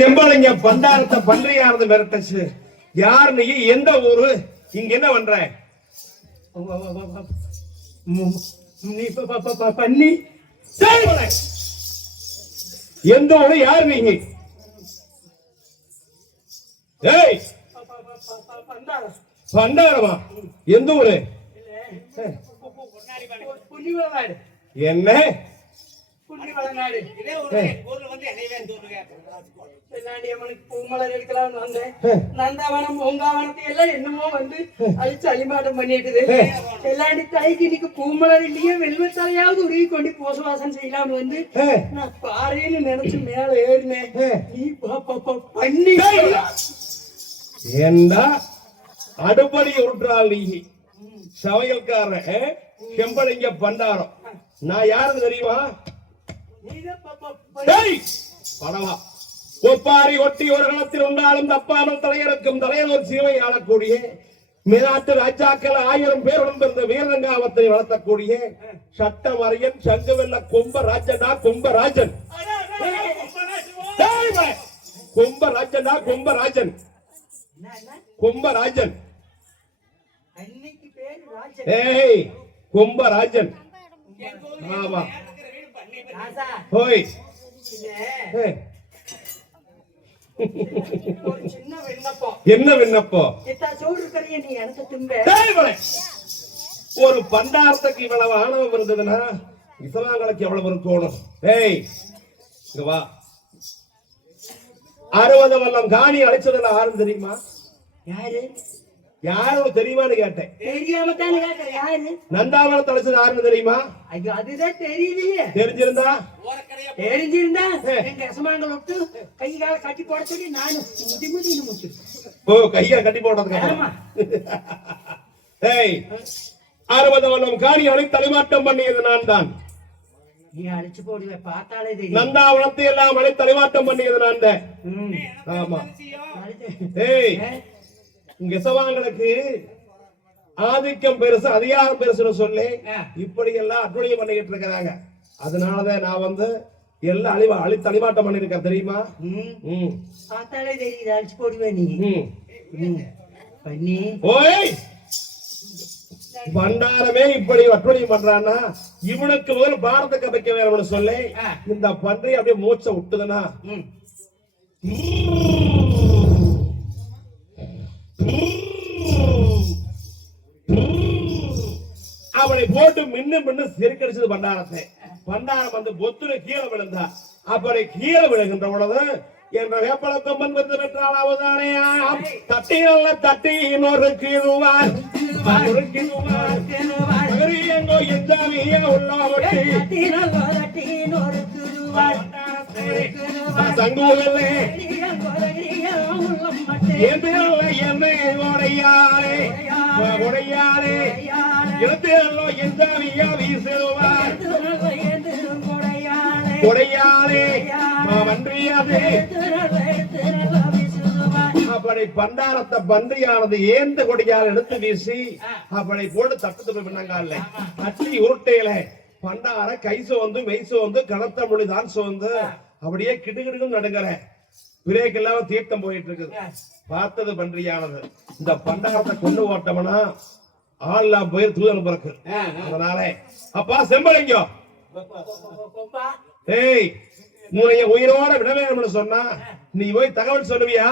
செம்பாளைங்க பண்டாரத்தை பன்றியானது மிரட்டச்சு. யார் நீ? எந்த ஊரு? இங்க என்ன பண்ற? பண்ணி எந்த ஊரு? யார் நீங்க? ஏய் பண்டாரமா? எந்த ஊரு? என்ன பூமலர் எடுக்கலாம் வந்தேன். நந்தாவனம் பூங்காவனத்தை எல்லாம் என்னமோ வந்து அழிச்சு அழிமாட்டம் பண்ணிட்டுது. எல்லாண்டி தைக்கு இன்னைக்கு பூமலர் இல்லையே வெல்வத்தாலையாவது உருவி கொண்டு போசவாசம் செய்யலாம்னு வந்து நான் பாறைன்னு நினைச்சு மேல ஏறினேன். நீ பண்ணி ஏண்டா அடுப்படி உருட்டுறாள் நீ? சமையல்காரன் செம்பளிங்க பண்டாரம். நான் யாருன்னு தெரியுமா? படவா ஒப்பாரி ஒட்டி ஒரு களத்தில் உண்டாலும் தப்பாமல் தலையறுக்கும் தலையனூர் சீமை ஆளக்கூடிய மேலாட்டு ராஜாக்கள் 1000 பேருடன் பிறந்த வீரங்காவத்தை வளர்த்தக்கூடிய சட்டமறையன் சங்கவெல்ல கொம்பராஜனா கொம்பராஜன். கொம்பராஜனா கொம்பராஜன் கொம்பராஜன். ஏய் கொம்பராஜன். ஆமா ஹோய். என்ன விண்ணப்பம்? ஒரு பண்டாரத்துக்கு இவ்வளவு ஆணவம் இருந்ததுன்னா இசவாங்களுக்கு எவ்வளவு இருக்கணும்? ஏய் இங்க வா. 60 வல்லம் காணி அழைச்சதுல ஆறு தெரியுமா? யாரு? யாரும் தெரியுமான்னு கேட்டேன். தெரியாம தானே கேட்டேன். யாரு? நந்தாவனம் தலைச்சது யாருன்னு தெரியுமா? ஐயோ அதுதான் தெரியலையே. தெரிஞ்சிருந்தா எங்க எசமான்கள் விட்டு கை கால கட்டி போட சொல்லி நானும் முடி முடிச்சு. ஓ கையை கட்டி போடுறதுக்கு. ஏய் 60 வல்லம் காணி அழை தலைமாட்டம் பண்ணியது நான் தான். நீ அழிச்சு போடுவே பார்த்தாலே தெரியும். நந்தாவனத்தை எல்லாம் அழை தலைமாட்டம் பண்ணியது நான் தான். ஆமா. ஏய் இங்க எசவான்களுக்கு ஆதிக்கம் பெருசு அதிகாரம் பெருசுன்னு சொல்லி இப்படி எல்லாம் அட்டுழியம் பண்ணிக்கிட்டு இருக்கிறாங்க. அதனாலதான் நான் வந்து எல்லாம் தலிமாட்டம் பண்ணிருக்கேன் தெரியுமா? பார்த்தாலே தெரியுது அழிச்சு போடுவே நீ. பண்ணி ஓய் பண்டாரமே இப்படி அட்டுழியம் பண்றான்னா இவனுக்கு முதல் பாரத வைக்க வேணும்னு சொல்லி இந்த பன்றி அப்படியே மூச்ச விட்டுதுன்னா அவனை போட்டு மின்னு சிறுக்கடிச்சது பண்டாரத்தை. பண்டாரம் வந்து பொத்துல கீழே விழுந்தா. அப்படி கீழே விழுகின்ற பொழுது என்ற வேப்பளக்கம்மன் வந்து பெற்றாலாவதானே தட்டி நல்ல தட்டி நொறுக்கி ரூபாய் சங்கூரிலே உடையாரே உடையாரே இருந்தோ எந்த வீசுவார் உடையாரே வன்றியாது. அப்படி பண்டாரத்தை பன்றியானது ஏந்த கொடியால் எடுத்து வீசி அப்படி போட்டு தட்டு பின்னங்கால அச்சி உருட்டையில பண்டார கை சோந்து மெய் சோந்து கனத்த மொழிதான் சோந்து அப்படியே கிடுகிடுன்னு நடுங்கிற பிரேக் எல்லாம் தீர்த்தம் போயிட்டு இருக்குது. பார்த்தது பன்றியானது இந்த பண்டாரத்தை கொண்டு ஓட்டம்னா ஆள்லாம் போய் தூதல் பிறகு. அதனால அப்பா செம்பளிங்கோ ஏய் உன்னைய உயிரோட விட வேணும்னு சொன்னா நீ போய் தகவல் சொல்லுவியா?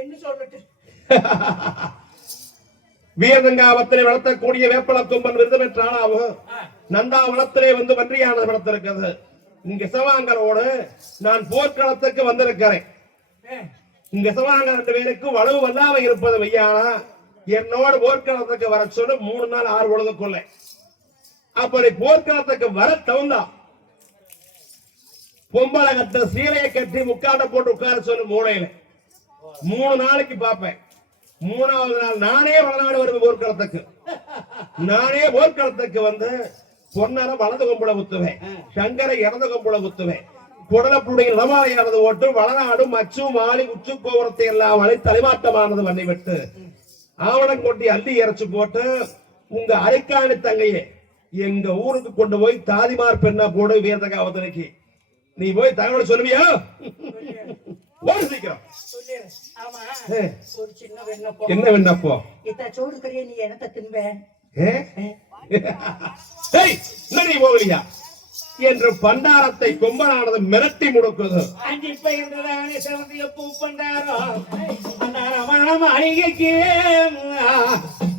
என்ன சொல்லட்டு? வீரங்காவத்திலே வளர்த்தக்கூடிய வேப்பள கொம்பன் விருது பெற்ற ஆளாவும் நந்தாவனத்திலே வந்து பன்றியானது வளர்த்திருக்கிறது. இங்க சவாங்கரோடு நான் போர்க்களத்துக்கு வந்திருக்கிறேன். இங்க சவாங்க 2 பேருக்கு வலுவு வல்லாம இருப்பது மையானா என்னோட போர்க்களத்துக்கு வர சொல்லு 3 நாள் 6 பொழுதுக்குள்ள. அப்படி போர்க்களத்துக்கு வர தகுந்தா பொம்பளை கட்ட சீலையை கட்டி முக்காட்ட போட்டு உட்கார சொல்லு மூளையில. 3 நாளைக்கு பாப்பேன். 3வது நாள் நானே வளநாடு வருவேன் போர்க்களத்துக்கு. நானே போர்க்களத்துக்கு வந்து பொன்னர வலது கொம்புல குத்துவேன், சங்கரை இடது கொம்புல குத்துவேன். குடலப்புடைய ரமாயானது ஓட்டு வளநாடு மச்சு மாலி உச்சு கோபுரத்தை எல்லாம் அழை தலைமாட்டமானது பண்ணிவிட்டு ஆவணங்கொட்டி அள்ளி இறைச்சு போட்டு உங்க அரைக்காணி தங்கையே எங்க ஊருக்கு கொண்டு போய் தாதிமார் பெண்ணா போடு வீரதகாவதனைக்கு நீ போய் தகவல் சொல்லுவியா? ஓடு சீக்கிரம். சொல்லிடுறேன். ஆமா, ஏ, ஒரு சின்ன விண்ணப்பம். என்ன விண்ணப்பம்? இத்தா சோறு கறியை நீ என்னத்த தின்ப? ஏ? ஏய், என்ன நீ போகலையா என்று பண்டாரத்தை கொம்பனானது மிரட்டி முடுக்குது. அஞ்சி பயிர்ந்ததானே சிறந்திய பூ பண்டாரம் பண்டாரமான அழகிக்கு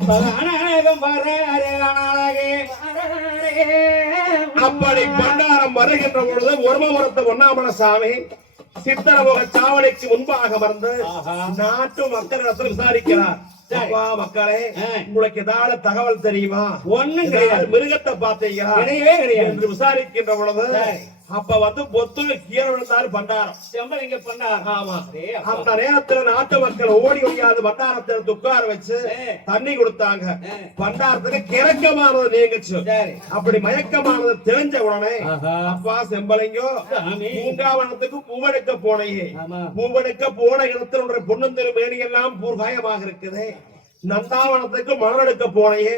பகனாகம் பராரே அப்படி பண்டாரம் வருகின்ற பொழுது ஒருமபுரத்து ஒன்னாமன சாமி சித்தரமுக சாவடிக்கு முன்பாக அமர்ந்து நாட்டு மக்களிடத்தில் விசாரிக்கிறார். அப்பா மக்களே, உங்களுக்கு ஏதாவது தகவல் தெரியுமா? ஒண்ணும் கிடையாது. மிருகத்தை பார்த்தீங்களா? கிடையவே கிடையாது என்று விசாரிக்கின்ற பொழுது அப்ப வந்து பொத்துல கீழே விழுந்தாரு பண்டாரம். செம்பலிங்க பண்டாரம். ஆமா, அந்த நேரத்துல நாட்டு மக்கள் ஓடி ஒழியாது பண்டாரத்தில் உட்கார வச்சு தண்ணி கொடுத்தாங்க. பண்டாரத்துக்கு கிறக்கமானது நீங்குச்சு. அப்படி மயக்கமானது தெரிஞ்ச உடனே அப்பா செம்பலிங்கம் பூங்காவனத்துக்கு பூவெடுக்க போனையே. பூவெடுக்க போன இடத்துல பொண்ணுந்திரு மேனி எல்லாம் பூர்காயமாக இருக்குது. நந்தாவனத்துக்கு மணல் எடுக்க போனையே,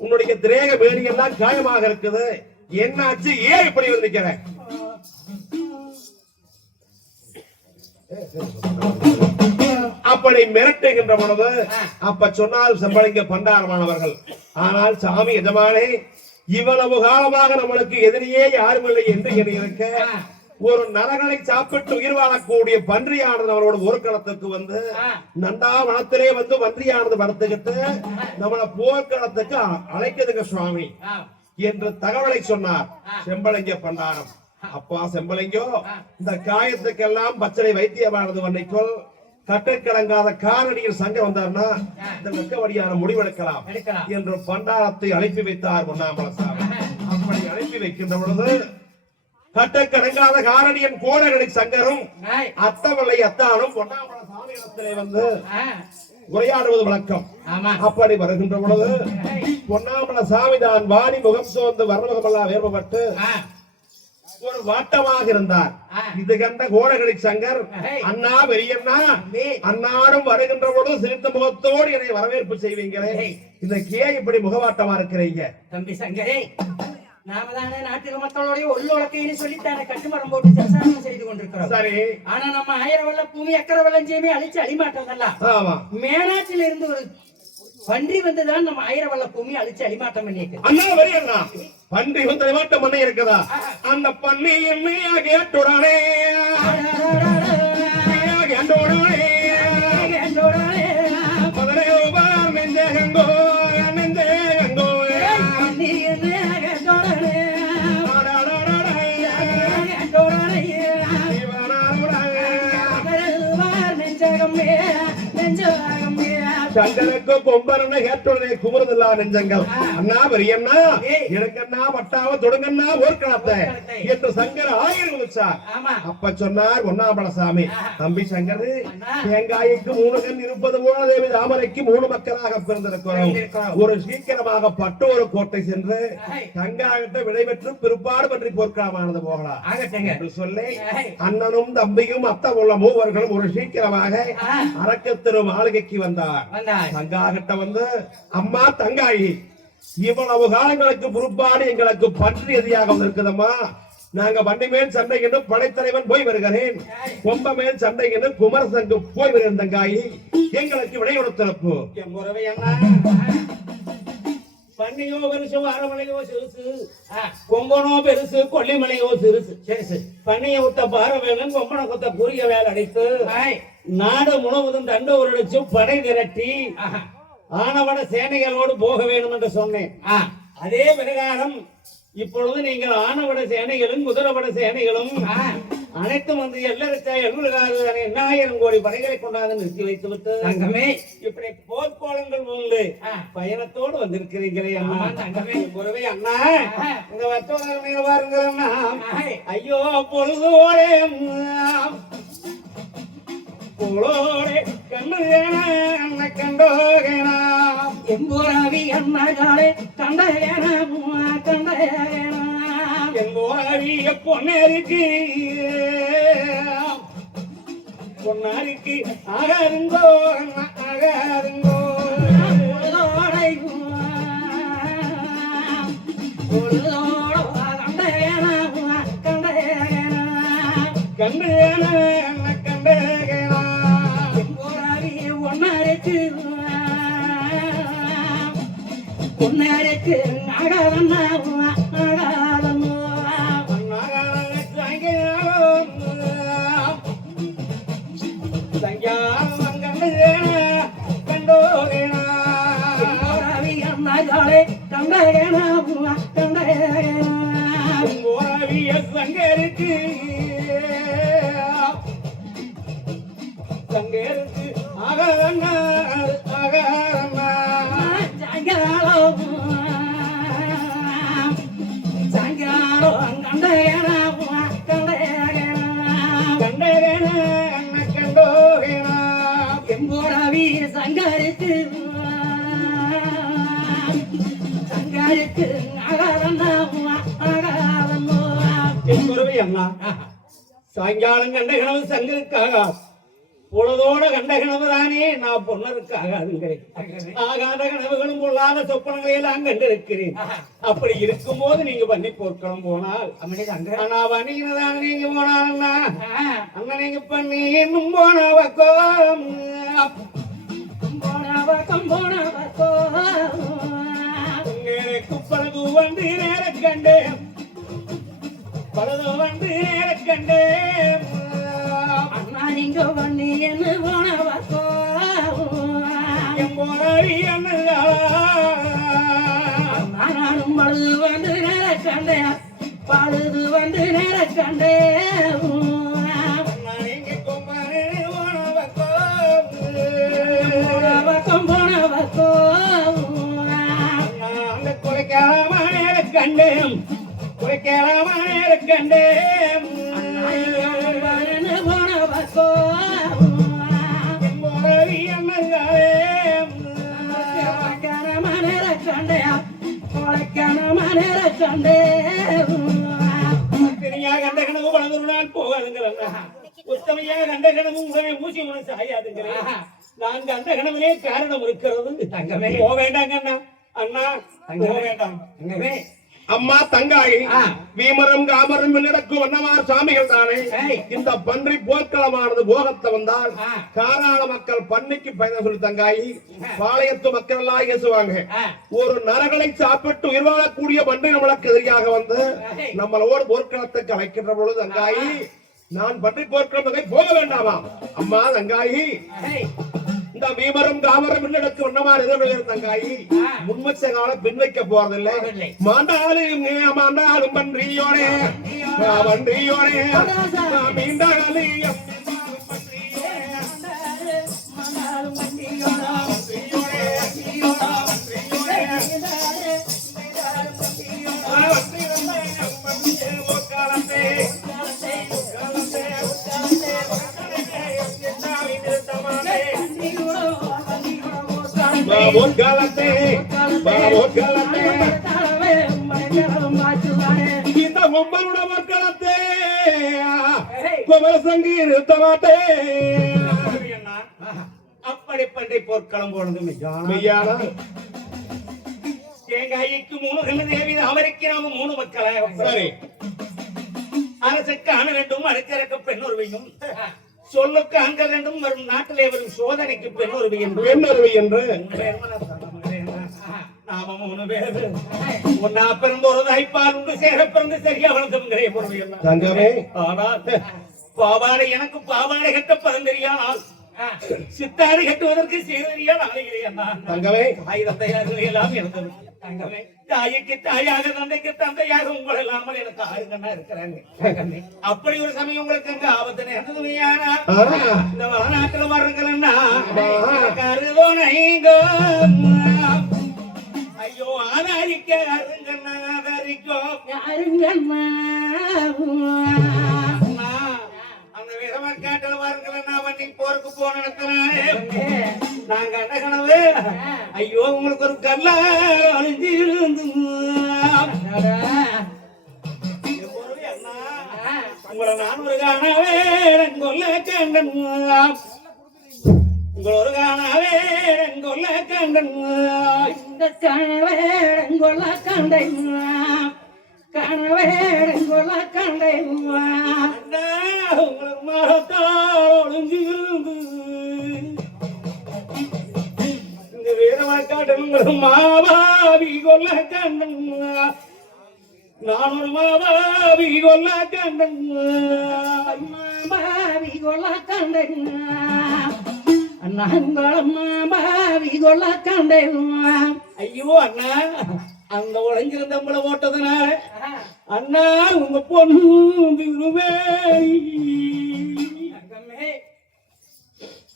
உன்னுடைய திரேக மேனி எல்லாம் காயமாக இருக்குது. என்னாச்சு? ஏன் இப்படி வந்திருக்கிறேன்? அப்படி மிரட்டுகின்ற பொழுது அப்ப சொன்னால் செம்பலிங்க பண்டாரமானவர்கள், ஆனால் சாமி எஜமானே, இவ்வளவு காலமாக நம்மளுக்கு எதிரியே யாரும் இல்லை என்று இருக்க ஒரு நரகளை சாப்பிட்டு உயிர் வாழக்கூடிய பன்றியானது அவரோட ஒரு களத்துக்கு வந்து நந்தாவனத்திலே வந்து பன்றியானது வளர்த்துக்கிட்டு நம்மள போர்க்களத்துக்கு அழைக்குதுங்க சுவாமி என்று தகவலை சொன்னார் செம்பலிங்க பண்டாரம். அப்பா செம்பலிங்கோ, இந்த காயத்துக்கெல்லாம் பச்சளை வைத்தியமானது வன்னைக்குள் கட்டுக்கலங்காத காரணியில் சங்கம் வந்தார்னா இந்த வெக்கவடியான முடிவெடுக்கலாம் என்று பண்டாரத்தை அனுப்பி வைத்தார் பொன்னாமலசாமி. அப்படி அனுப்பி வைக்கின்ற பொழுது கட்டுக்கடங்காத காரணியன் கோடகடி சங்கரும் அத்தவளை அத்தானும் பொன்னாமலசாமி இடத்திலே வந்து உரையாடுவது வழக்கம். அப்படி வருகின்ற பொழுது பொன்னாமல சாமி தான் வாணி முகம் சோர்ந்து வர்ணமுகமெல்லாம் வேறுபட்டு ஒரு வாட்டமாக இருந்தார். இது கண்ட கோடகடி சங்கர், அண்ணா பெரியண்ணா, அன்னாடும் வருகின்ற பொழுது சிரித்த முகத்தோடு என்னை வரவேற்பு செய்வீங்களே, இதற்கே இப்படி முகவாட்டமா இருக்கிறீங்க? தம்பி சங்கரே, நாம தானே நாட்டு மக்களுடைய உள்ளொழக்கைன்னு சொல்லித்தானே கட்டுமரம் போட்டு சசாரம் செய்து கொண்டிருக்கிறோம். சரி, ஆனா நம்ம 1000 வெள்ள பூமி அக்கறை வெள்ளஞ்சேமே அழிச்சு அழிமாட்டோம்ல. மேனாட்டில இருந்து ஒரு பன்றி வந்துதான் நம்ம 1000 வெள்ள பூமி அழிச்சு அழிமாட்டம் பண்ணிட்டு. அண்ணா பெரியண்ணா, பன்றி வந்து அழிமாட்டம் பண்ணி இருக்குதா? அந்த பன்னி என்னையா கேட்டுடானே நெஞ்சகங்கோ நெஞ்சகங்கோ சங்கருக்கு கொம்பரனை கேட்டுடனே குமரதில்லா நெஞ்சங்கள். அண்ணா பெரியண்ணா, எனக்கண்ணா பட்டாவ தொடங்கண்ணா போர்க்களத்தை என்று சங்கர் ஆயிரம் வச்சார். அப்ப சொன்னார் பொன்னாமலசாமி, தம்பி சங்கர், தேங்காய்க்கு 3 கண் இருப்பது போல தேவி தாமரைக்கு 3 மக்களாக பிறந்திருக்கிறோம். ஒரு சீக்கிரமாக பட்டோரு கோட்டை சென்று தங்காகிட்ட விடைபெற்று பிற்பாடு பற்றி போர்க்களமானது போகலாம் என்று சொல்லி அண்ணனும் தம்பியும் அத்த உள்ள மூவர்களும் ஒரு சீக்கிரமாக அரக்கத்திரு மாளிகைக்கு வந்தார். தங்காகிட்ட வந்து, அம்மா தங்காயி, இவ்வளவு காலங்களுக்கு பொறுப்பாடு எங்களுக்கு பன்றி எதிராக வந்திருக்குதம்மா. நாங்க வண்டி மேல் சண்டை என்று படைத்தலைவன் போய் வருகிறேன், கொம்ப மேல் சண்டை என்று குமரசங்கு போய் வருகிறேன். தங்காயி, எங்களுக்கு விடை கொடுத்திருப்பு. பன்னியோ பெருசு, அரமலையோ சிறுசு, கொம்பனோ பெருசு, கொல்லிமலையோ சிறுசு. சரி சரி, பன்னிய உத்த பார வேலன் கொம்பன கொத்த கூறிய வேலை அடைத்து நாடு முழுவதும் தண்டோர் அடிச்சு படை திரட்டி ஆனவட சேனைகளோடு போக வேண்டும் என்று சொன்னேன். அதே பிரகாரம் இப்பொழுது நீங்கள் ஆனவட சேனைகளும் குதிரவட சேனைகளும் அனைத்தும் வந்து எல்லரிச்சா 10,000 கோடி படைகளை கொண்டாந்து நிறுத்தி வைத்து விட்டு இப்படி போர்க்கோளங்கள் உண்டு பயணத்தோடு வந்திருக்கிறீங்களே அம்மா. தங்கமே குருவே, அண்ணா இந்த வட்டோட பாருங்க. ஐயோ பொழுதோடே பொழுதோடே கண்ணுகேனா அண்ண கண்டோகேனா எம்போராவி அண்ணாகாலே கண்டேனா கண்டேனா எங்கோராவிய பொன்னேருக்கு பொன்னாருக்கு ஆகாருங்கோ ஆகாருங்கோ கண்டேன என்ன கண்டேனா போராவி ஒன்னாருக்கு ஒன்னாருக்கு ஆகாதம்மா ஆகாதம்மா போராவி அண்ணாலே கண்டேனா கண்டேனா சங்கருக்கு சங்கருக்கு ஆகாதண்ணா ஆகாதண்ணா சாயங்காலம் கண்டேனா கண்டேனா என்ன கண்டோகேனா எம்போராவி சங்கருக்கு சங்கருக்கு ஆகாதம்மா ஆகாதம்மா அண்ணா சாயங்காலம் கண்ட கனவு சங்கருக்காக பொழுதோட கண்ட கனவு தானே நான் பொன்னருக்காக ஆகாத கனவுகளும் பொல்லாத சொப்பனங்களை எல்லாம் கண்டிருக்கிறேன் அப்படி இருக்கும்போது நீங்க பண்ணி பொருட்களும் போனால் ஆனா பண்ணிக்கிறதான நீங்க போனாலண்ணா அண்ணா நீங்க பண்ணி இன்னும் போன பக்கம் பலது வந்து நேர கண்டேன் பலது வந்து நேர கண்டேன் அண்ணா நீங்க பண்ணி என்ன போனவோ போனாடி அண்ணா நானும் பழுது வந்து நேர கண்டேன் பழுது வந்து நேர கண்டேன் நீங்க கொம்பாரு பக்கம் போனவோ அந்த குறைக்காம நேர கண்டேன் குறைக்காம நேர கண்டேன் போனவோ போனாடி அண்ணா மனேர கண்டேன் மனேர கண்டேன் பெரியா கண்ட கனவு வளர்ந்து நாள் போகாதுங்கிறாங்க உத்தமையா கண்ட கனவு உடனே மூசி மனசு ஆயாதுங்கிறேன் நான் கண்ட கனவிலே காரணம் இருக்கிறது தங்கமே போக வேண்டாங்க அண்ணா அண்ணா போக வேண்டாம் தங்கமே அம்மா தங்காயி வீமரம் காமரம் நடக்கும் வண்ணமார் சுவாமிகள் தானே ஏய். இந்த பன்றி போர்க்களமானது போகத்தை வந்தால் காராள மக்கள் பண்ணிக்கு பயணம் சொல்லி தங்காயி பாளையத்து மக்கள் எல்லாம் பேசுவாங்க ஒரு நரகளை சாப்பிட்டு உயிர் வாழக்கூடிய பன்றி நம்மளுக்கு எதிரியாக வந்து நம்மளோடு போர்க்களத்துக்கு அழைக்கின்ற பொழுது தங்காயி நான் பன்றி போர்க்களத்தை போக வேண்டாமா அம்மா தங்காயி இந்த வீமரம் காமரம் இல்லடக்கு ஒன்னமார் எதிர்ப்பு தங்காயி முன்வச்ச காலம் பின் வைக்க போறதில்லை மாண்டாலும் மாண்டாலும் பன்றியோனே பன்றியோனே மீண்டாலும் போர்க்காலத்தே போர்க்காலத்தே இந்த ஒம்பனோட மக்களத்தே குமரசங்கி நிறுத்த மாட்டேன் அப்படி பண்டை போர்க்களம் போனது மெய்யானா தேங்காய்க்கு 3 கண்ணு தேவி அவருக்கு நாம 3 மக்களை சரி அரசுக்கு அணு ரெண்டும் அடுக்கிறக்க பெண்ணுரிமையும் சொல்லுக்கு அங்க ரெண்டும் வரும் நாட்டிலே வரும் சோதனைக்கு பெண்ணுரிமை என்று பெண்ணருவி என்று நாம 3 பேரு ஒன்னா பிறந்த ஒரு தாய்ப்பால் உண்டு சேர பிறந்து சரியா வளர்ந்தவங்களே பொறுமையெல்லாம் தங்கமே ஆனால் பாவாடை எனக்கு பாவாடை கட்ட பதந்தெரியானால் சித்தாடு கட்டுவதற்கு சேரியால் ஆலையிலே தங்கமே தாய் தந்தையார்கள் எல்லாம் இருந்தது தங்கமே தாய்க்கு தாயாக தந்தைக்கு தந்தையாக உங்களை இல்லாமல் எனக்கு ஆறுங்கண்ணா இருக்கிறாங்க அப்படி ஒரு சமயம் உங்களுக்கு அங்க ஆபத்து நேர்ந்தது இந்த வளநாட்டுல வர்றீங்களா கருதோ நைங்கோ ஐயோ ஆதாரிக்க அருங்கண்ணா ஆதாரிக்கோ அருங்கம்மா அந்த வீரமற்காட்டில் வாருங்களா வண்டி போருக்கு போன இடத்துனாலே நாங்க என்ன கனவு ஐயோ உங்களுக்கு ஒரு கல்லா அழிஞ்சு உங்களை நான் ஒரு காணாவே கொல்ல கண்டன் உங்களை ஒரு காணாவே கொல்ல கண்டன் இந்த கணவன் கொல்ல கண்டை கணவேடங்கொள்ள கண்டேன் அண்ணா உங்களுக்கு மரத்தால் ஒளிஞ்சிருந்து இந்த வீரமக்காட்டில் உங்களுக்கு மாபாவி கொல்ல கண்டன் நான் ஒரு மாபாவி கொல்ல கண்டன் மாவி கொள்ள கண்டேன் நாங்களும் மாவி கொள்ள கண்டேன் ஐயோ அண்ணா அந்த உடைஞ்சிருந்த நம்மள ஓட்டதுனால அண்ணா உங்க பொண்ணு திருவேணி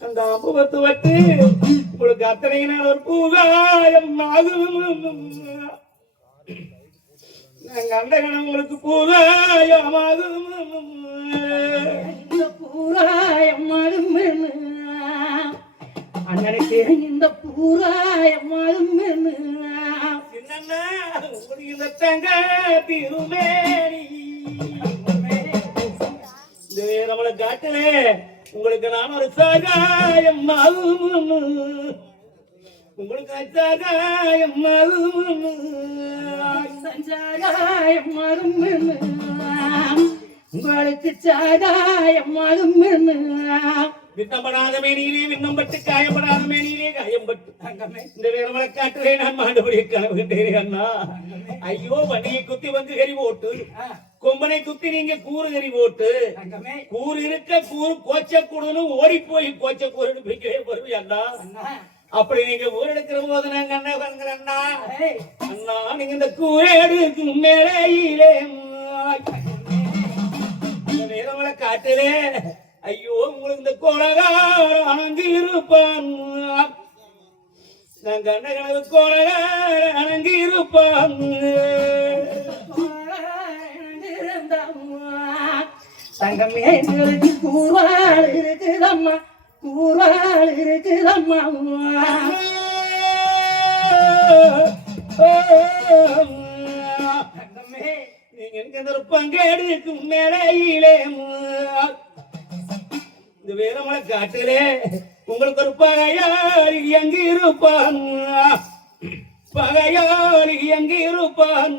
அந்த அம்புவத்து வட்டு உங்களுக்கு அத்தனை நாள் ஒரு பூகாயம் ஆகும் நாங்க அந்த கணம் உங்களுக்கு பூகாயம் ஆகும் இந்த பூராயம் அண்ணனுக்கு இந்த பூராயம் சின்னண்ணா உங்களுக்கு இந்த தங்க திருமேனி இந்த நம்மளை காட்டுல உங்களுக்கு நான் ஒரு சகாயம் ஆகும் உங்களுக்கு சகாயம் ஆகும் சஞ்சாகாயம் உங்களுக்கு சாகாயம் விண்ணப்படாத மேனியிலே விண்ணப்பட்டு காயப்படாத மேனியிலே காயப்பட்டு இந்த வீரமலை காட்டுலே நான் மாண்டபடியை கனவுகின்றேன் அண்ணா ஐயோ வண்டியை குத்தி வந்து கறி போட்டு கொம்பனை குத்தி நீங்க கூறு கறி போட்டு கூறு இருக்க கூறு கோச்சக்கூடனும் ஓடி போய் கோச்சக்கூறுன்னு பிடிக்கவே வருவி அண்ணா அப்படி நீங்க ஊர் எடுக்கிற போது நாங்க அண்ணா பாருங்க அண்ணா அண்ணா நீங்க இந்த கூரை எடுக்கும் மேலையிலே வீரமலை காட்டுலே ஐயோ உங்களுக்கு இந்த கொலகார அணங்கி இருப்பான் நான் கண்ட கனவு கொலகார அணங்கி இருப்பான் தங்கமே எங்களுக்கு கூறாள் இருக்குதம்மா கூறாள் இருக்குதம்மா தங்கமே நீங்க எங்க பங்கெடுக்கும் மேலையிலே இந்த வீரமலை காட்டிலே உங்களுக்கு ஒரு பகையாளி எங்க இருப்பான் பகையாளி எங்க இருப்பான்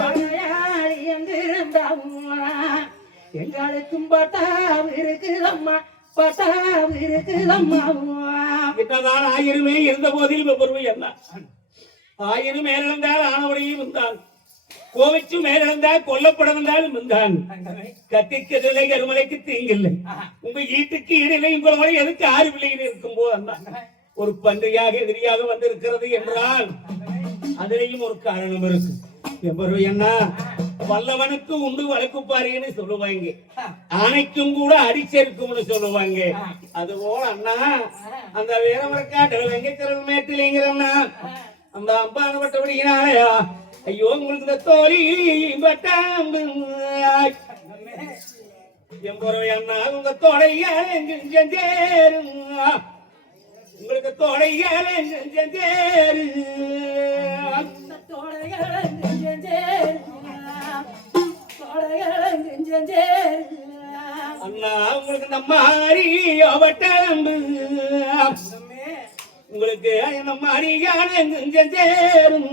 பகையாளி எங்கிருந்தாம் எங்களுக்கும் பட்டாவு இருக்குதம்மா பட்டாவு இருக்குதம்மா கிட்டதான் ஆயிரமே இருந்த போதில் பொறுமை என்ன ஆயிரம் மேலிருந்தால் ஆனவரையும் இருந்தான் கோவிச்சு மேலிருந்தால் கொல்லப்படவந்தாலும் இருந்தான் கத்திக்கதில்லை கருமலைக்கு தீங்கில்லை உங்க வீட்டுக்கு இடையில உங்களோட எதுக்கு 6 பிள்ளைகள் இருக்கும் போது ஒரு பன்றியாக எதிரியாக வந்திருக்கிறது என்றால் அதிலையும் ஒரு காரணம் இருக்கு எவ்வளவு என்ன வல்லவனுக்கு உண்டு வழக்குப்பாரின்னு சொல்லுவாங்க ஆணைக்கும் கூட அடிச்சேர்க்கும்னு சொல்லுவாங்க அதுபோல அண்ணா அந்த வீரமரக்காட்டு வெங்கத்திரல் மேட்டிலிங்கிறண்ணா அந்த அம்பானப்பட்டபடினாலயா ஐயோ உங்களுக்கு இந்த தோழி பட்டாம்பு எம்பொருவையண்ணா உங்க தொடையால் எங்கும் செஞ்சேரும் உங்களுக்கு தொடையால் எங்கும் செஞ்சேரு அண்ணா உங்களுக்கு இந்த மாறி பட்டாம்பு உங்களுக்கு என்ன மாறியான எங்கும் செஞ்சேரும்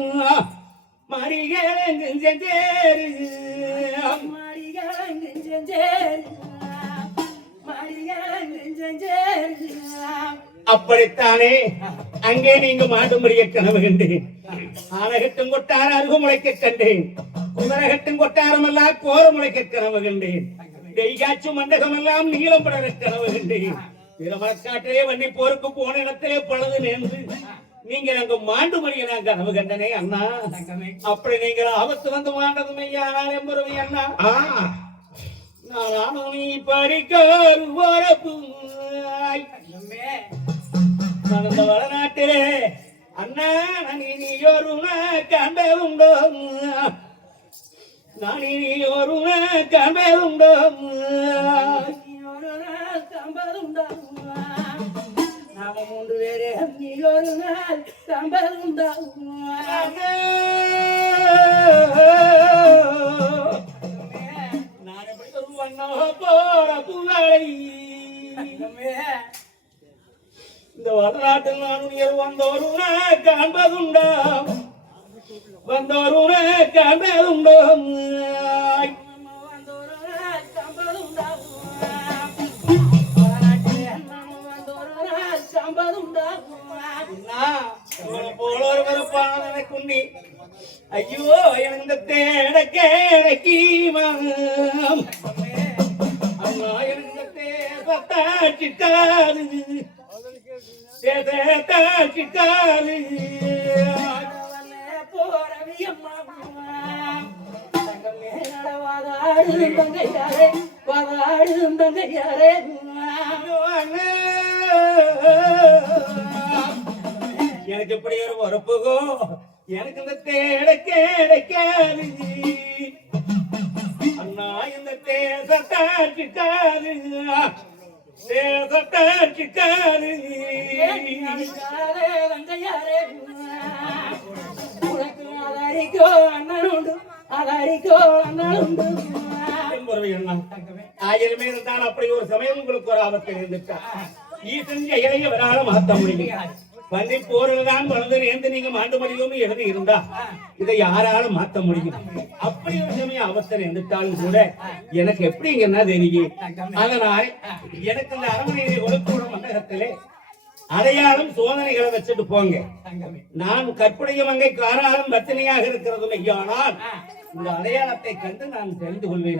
அப்படித்தானே அங்கே நீங்க மாட்டும்படிய கனவு கண்டேன் ஆனகட்டும் கொட்டார அருகு முளைக்க கண்டேன் குமரகட்டும் கொட்டாரமெல்லாம் கோர முளைக்க கனவு கண்டேன் தெய்காச்சும் மண்டகமெல்லாம் நீளம் படர கனவு கண்டேன் வீரமரக்காட்டிலே வண்டி போருக்கு போன இடத்திலே பழுது நேர்ந்து நீங்க அங்க மாண்டு மணியை நான் கனவு கண்டனே அண்ணா அப்படி நீங்க ஆபத்து வந்து மாண்டதும் ஐயா நான் எம்பருவை அண்ணா நானும் நீ படிக்காரு வரப்பு நடந்த வடநாட்டிலே அண்ணா நீ ஒரு கண்டதுண்டோ நான் நீ ஒரு கண்டதுண்டோ நாம 3 பேரே நீ ஒரு நாள் சம்பந்தம் நான் எப்படி சொல்லுவண்ணோ போற புகழை இந்த வடநாட்டில் நான் உயர் வந்தோரு காண்பதுண்டா வந்தோருன கண்டதுண்டோ போல ஒரு வெறுப்பான குண்டி ஐயோ எனக்கு இந்த தேட கேடக்கீமாம் அண்ணா எனக்கு இந்த தேசத்தாச்சிட்டாரு தேசத்தாச்சிட்டாரு எனக்கு இப்படி ஒரு உறப்புகோ எனக்கு இந்த தேட கேடைக்காது அண்ணா இந்த தேசத்தாச்சிட்டாரு தேசத்தாச்சிட்டாரு ஆயிரமே இருந்தால் அப்படி ஒரு சமயம் உங்களுக்கு ஒரு ஆபத்து இருந்துட்டா ஈசன் இளைய வரால மாத்த முடியும் பண்ணி போறதுதான் வளர்ந்து நேர்ந்து நீங்க மாண்டு முடியும்னு எழுதி இருந்தா இதை யாராலும் மாத்த முடியும் அப்படி ஒரு சமயம் அவசரம் இருந்துட்டாலும் கூட எனக்கு எப்படிங்கன்னா தெரியும் அதனால் எனக்கு இந்த அரண்மனையை கொடுக்கூட மண்டகத்திலே அடையாளம் சோதனைகளை வச்சுட்டு போங்க நான் கற்புடைய மங்கை காராலும் பத்தினியாக இருக்கிறது ஐயானால் இந்த அடையாளத்தை கண்டு நான் தெரிந்து கொள்வேன்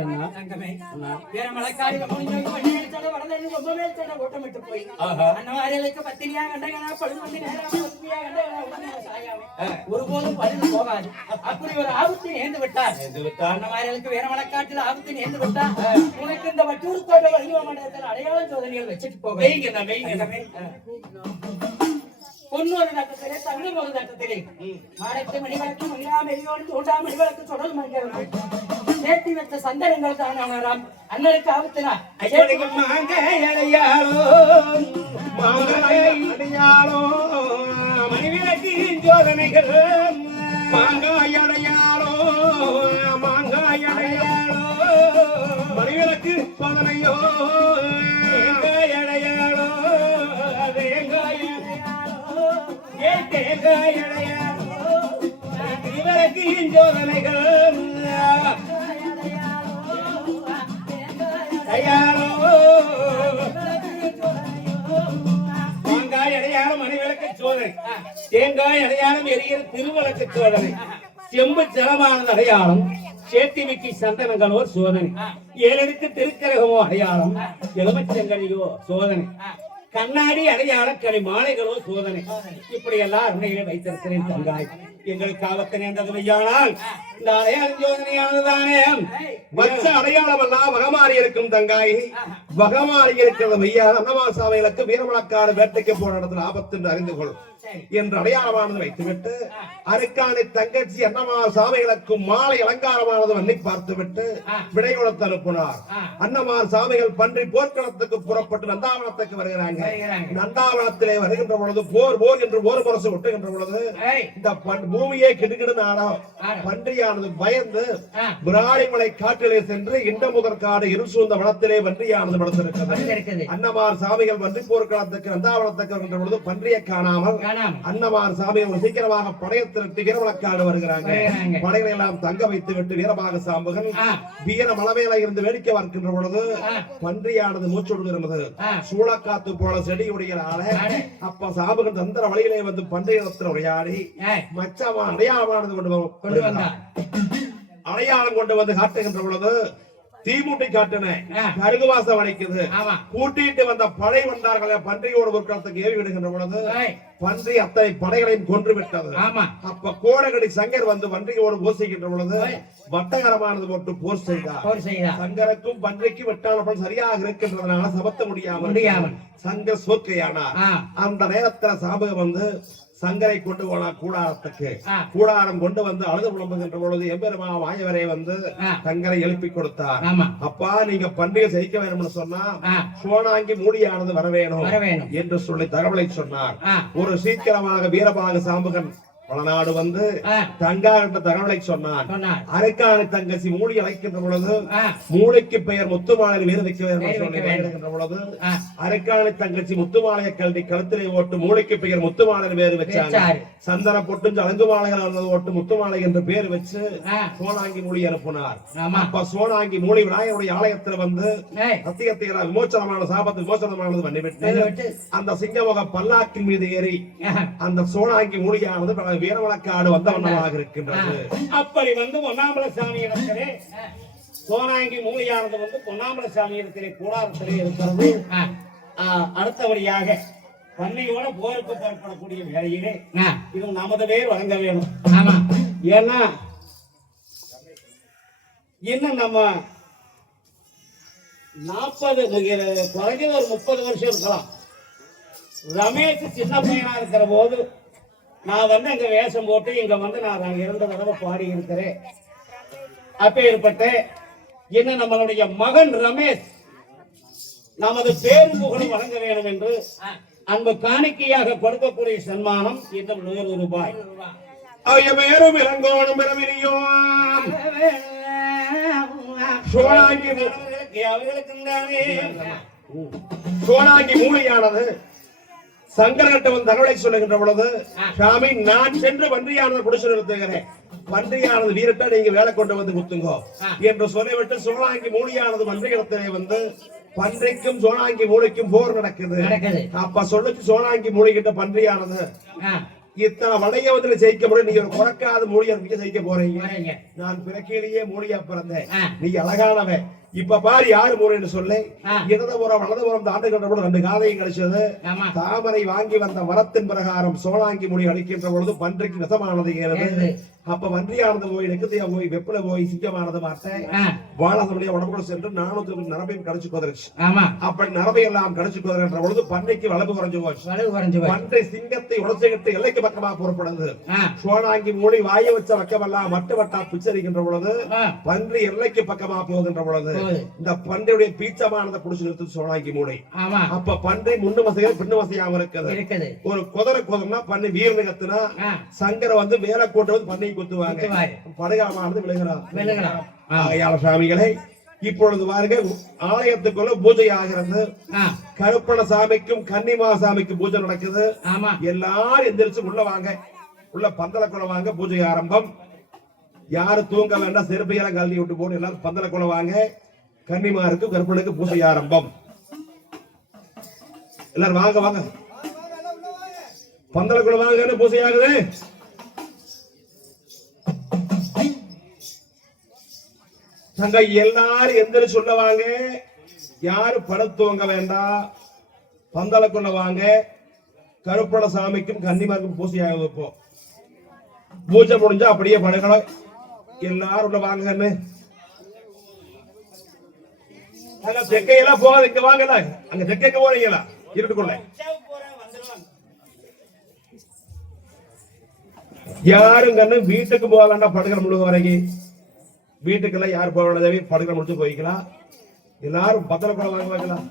ஒருபோதும் பழுது போகாது அப்படி ஒரு ஆபத்து நேர்ந்து விட்டார் அண்ணமாரியலுக்கு வேற மலைக்காட்டில் ஆபத்து நேர்ந்து விட்டார் உனக்கு இந்த வட்டூர்கோட்டை வலிவ மண்டலத்தில் அடையாள சோதனைகள் வச்சுட்டு போக பொன்னொரு நட்டத்திலே தமிழ் ஒரு நட்டத்திலே மாடத்து மணிவழக்கு மணிரா மெரியோடு தோண்டா மணிவழக்கு தொடர் மணிகள் சேர்த்தி வச்ச சந்தனங்கள் தான் அவனராம் அண்ணனுக்கு ஆபத்துனா மணிவிளக்கு சோதனைகள் மாங்காய் அடையாளோ மாங்காய் அடையாளோ மணிவிளக்கு சோதனையோ தேங்காய் அடையாளோ தேங்காய் தேங்காய் அடையாளோ திருவிளக்கு சோதனைகள் மாங்காய் அடையாளம் மணிவிளக்கு சோதனை தேங்காய் அடையாளம் எரிகிற திருவிளக்கு சோதனை செம்பு ஜலமானது அடையாளம் சேத்திமிக்கு சந்தனங்களோ சோதனை ஏழெடுக்கு திருக்கரகமோ அடையாளம் எலுமச்சங்கனியோ சோதனை கண்ணாடி அடையாள களி மாலைகளோ சோதனை இப்படி எல்லாம் அருணையிலே வைத்திருக்கிறேன் தங்காய் எங்களுக்கு ஆபத்து நேர்ந்தது ஐயானால் இந்த அடையாள சோதனையானதுதானே வச்ச அடையாளம் எல்லாம் வகமாறி இருக்கும் தங்காய் வகமாறி இருக்கிறது ஐயா அன்னமாசாமிகளுக்கு வீரமலக்காடு வேட்டைக்கு போன இடத்துல ஆபத்து என்று அறிந்து கொள் என்று அடையாளமானது வைத்துவிட்டு அருக்காணி தங்கச்சி அன்னமாசாமிகளுக்கு மாலை அலங்காரமானது வண்ணி பார்த்துவிட்டு விடை கொடுத்து அனுப்பினார் அன்னமார் சாமிகள் பன்றி போர்க்களத்துக்கு புறப்பட்டு நந்தாவனத்துக்கு வருகிறாங்க நந்தாவனத்திலே வருகின்ற பொழுது போர் போர் என்று ஒரு முரசு விட்டுகின்ற பொழுது இந்த பூமியே கிடுகிடு நாடம் பன்றியானது பயந்து விராலிமலை காட்டிலே சென்று இண்ட முதற்காடு இருசூழ்ந்த வனத்திலே பன்றியானது படுத்திருக்கிறது அன்னமார் சாமிகள் பன்றி போர்க்களத்துக்கு நந்தாவனத்துக்கு வருகின்ற பொழுது பன்றியை காணாமல் அன்னமார் சாமிகள் சீக்கிரமாக படையை திரட்டி வீரமலக்காடு வருகிறாங்க படைகளை எல்லாம் தங்க வைத்து விட்டு வீரமாக சாம்புகள் வீர மலமேல இருந்து வேடிக்கை பார்க்கின்ற பொழுது பன்றியானது மூச்சு விடுகிறது சூளக்காத்து போல செடியுடைய அப்ப சாம்புகள் தந்திர வழியிலே வந்து பன்றியிடத்தில் உரையாடி மச்சமா அடையாளமானது கொண்டு வந்தார் அடையாளம் கொண்டு வந்து காட்டுகின்ற பொழுது தீமூட்டி காட்டின கருகுவாசம் அடைக்குது கூட்டிட்டு வந்த படை வந்தார்களே பன்றியோடு பொருட்களத்துக்கு ஏறி விடுகின்ற பொழுது பன்றி அத்தனை படைகளையும் கொன்று விட்டது அப்ப கோடகடி சங்கர் வந்து பன்றியோடு போசிக்கின்ற பொழுது வட்டகரமானது போட்டு போர் செய்தார் சங்கருக்கும் பன்றிக்கும் வெட்டாளர்கள் சரியாக இருக்கின்றதுனால சமத்த முடியாமல் சங்கர் சோற்கையானார் அந்த நேரத்துல சாபகம் வந்து சங்கரை கொண்டு போனா கூடாரத்துக்கு கூடாரம் கொண்டு வந்து அழுது புலம்புகின்ற பொழுது எம்பெருமா வாயவரை வந்து சங்கரை எழுப்பி கொடுத்தார் அப்பா நீங்க பண்டிகை செய்ய வேணும்னு சொன்னா சோனாங்கி மூடியானது வர வேணும் என்று சொல்லி தகவலை சொன்னார் ஒரு சீக்கிரமாக வீரபாக சாம்புகன் வளநாடு வந்து ஆ. தங்கா என்ற தகவலை சொன்னான். சொன்னார். அரைக்காணி தங்கச்சி மூளை அழைக்கின்ற பொழுது ஆ. மூளைக்கு பெயர் முத்துமாலை வேறு வைக்க வேறு வைக்க வேண்டும். வேண்டும் பொழுது ஆ. அரைக்காணி தங்கச்சி முத்துமாலையை கல்வி கழுத்திலே ஓட்டு மூளைக்கு பெயர் முத்துமாலை வேறு வச்சாங்க. வச்சாரு. சந்தன பொட்டு அலங்கு மாலைகள் ஓட்டு முத்துமாலை என்று பேர் வச்சு ஆ. சோனாங்கி மூலி அனுப்பினார். ஆமா. அப்ப சோனாங்கி மூலி விநாயகருடைய ஆலயத்துல வந்து ஏய், சத்தியத்தை விமோச்சனமான சாபத்து விமோச்சனமானது பண்ணிவிட்டு பண்ணிவிட்டு, அந்த சிங்கமுக பல்லாக்கின் மீது ஏறி ஆஹா, அந்த சோனாங்கி மூலியானது வீரவழக்காடு வந்த வண்ணமாக இருக்கின்றது. அப்படி வந்து பொன்னாம்பல சாமி இடத்திலே சோனாங்கி மூலியானது வந்து பொன்னாம்பல சாமி இடத்திலே கூடாரத்திலே இருக்கிறது. அடுத்தபடியாக பன்னியோட போருக்கு புறப்படக்கூடிய வேலையிலே இது நமது பேர் வழங்க வேணும். ஆமா, ஏன்னா இன்னும் நம்ம 40 குறைஞ்சது ஒரு 30 வருஷம் இருக்கலாம். ரமேஷ் சின்ன பையனா இருக்கிற போது நான் வந்து அங்க வேஷம் போட்டு இங்க வந்து நான் 2 தடவை பாடி இருக்கிறேன். அப்பேற்பட்ட இன்னும் நம்மளுடைய மகன் ரமேஷ் நமது பேரும் புகழும் வழங்க வேண்டும் என்று அன்பு காணிக்கையாக கொடுக்கக்கூடிய சன்மானம் இன்னும் 100 ரூபாய். மேலும் இளங்கோணும் பிரமினியும் சோனாங்கி சோனாங்கி மூலியானது சங்கரகட்டவன் தகவலை சொல்லுகின்ற பொழுது சாமி நான் சென்று பன்றியானது குடிச்சு நிறுத்துகிறேன். பன்றியானது வீரட்டா நீங்க வேலை கொண்டு வந்து குத்துங்கோ என்று சொல்லிவிட்டு சோனாங்கி மூலியானது பன்றியிடத்திலே வந்து பன்றிக்கும் சோனாங்கி மூலிக்கும் போர் நடக்குது. அப்ப சொல்லுச்சு சோனாங்கி மூலிகிட்ட பன்றியானது இத்தனை வளையவத்துல ஜெயிக்க முடியும். நீங்க ஒரு குறைக்காத மூலியா ஜெயிக்க போறீங்க. நான் பிறக்கையிலேயே மூலியா பிறந்தேன். நீங்க அழகானவன். இப்ப பாரு யாரு மூலைன்னு சொல்லி இடதுபுறம் வலதுபுறம் தாண்டுகின்ற பொழுது 2 காதையும் கிடைச்சது. தாமரை வாங்கி வந்த வரத்தின் பிரகாரம் சோனாங்கி மொழி அளிக்கின்ற பொழுது பன்றிக்கு விஷமானது ஏறது. அப்ப வன்றியானது போய் நெக்குத்தியா போய் வெப்பில போய் சிங்கமானது மாட்டேன் வாழதனுடைய உடம்புல சென்று 400 நரம்பையும் கடிச்சு கொதறிச்சு. அப்படி நரம்பை எல்லாம் கடிச்சு கொதறுகின்ற பொழுது பன்றிக்கு வளவு குறைஞ்சு போச்சு. பன்றை சிங்கத்தை உடச்சுக்கிட்டு எல்லைக்கு பக்கமா புறப்படுது. சோனாங்கி மூடி வாய வச்ச வக்கமெல்லாம் மட்டு வட்டா பிச்சரிக்கின்ற பொழுது பன்றி எல்லைக்கு பக்கமா போகின்ற பொழுது இந்த பன்றியுடைய பீச்சமானதை புடிச்சு நிறுத்து சோனாங்கி மூளை. அப்ப பன்றி முன்னு வசைகள் பின்னு வசையாம இருக்குது. ஒரு குதிரை பண்ணி வீரனு கத்துனா சங்கர வந்து வேலை கூட்ட வந்து பண்ணி குத்துவாங்க. படுகாமானது விழுகிறார். சாமிகளை இப்பொழுது பாருங்க ஆலயத்துக்குள்ள பூஜை ஆகிறது. கருப்பண சாமிக்கும் கன்னிமா சாமிக்கும் பூஜை நடக்குது. எல்லாரும் எந்திரிச்சு உள்ள வாங்க. உள்ள பந்தலக்குள்ள வாங்க. பூஜை ஆரம்பம். யாரு தூங்க வேண்டாம். செருப்பையெல்லாம் கழட்டி விட்டு போட்டு எல்லாரும் பந்தலக்குள்ள வாங்க. கன்னிமாருக்கு கருப்பனுக்கு பூஜை ஆரம்பம். எல்லாரும் வாங்க வாங்க பந்தலக்குள்ள வாங்க. பூஜை ஆகுது. தங்க எல்லாரும் எந்திரிச்சு சொல்ல வாங்க. யாரு படுத்துவங்க வேண்டாம். பந்தலக்குள்ள வாங்க. கருப்பண சாமிக்கும் கன்னிமாருக்கும் பூஜை ஆகுது. இப்போ பூஜை முடிஞ்சா அப்படியே படுக்கணும். எல்லாரும் உள்ள வாங்க. தெக்கையெல்லாம் போகாது. இங்க வாங்கல. அங்க தெக்க போறீங்களா இருட்டுக்குள்ள யாரும் கண்ணு வீட்டுக்கு போக வேண்டாம். படுக்கிற முழுக வரைக்கும் வீட்டுக்கெல்லாம் யார் போக வேண்டாம். படுக்கிற முடிச்சு போய்க்கலாம். எல்லாரும் பத்திரக்குள்ள வாங்க வைக்கலாம்.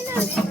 Line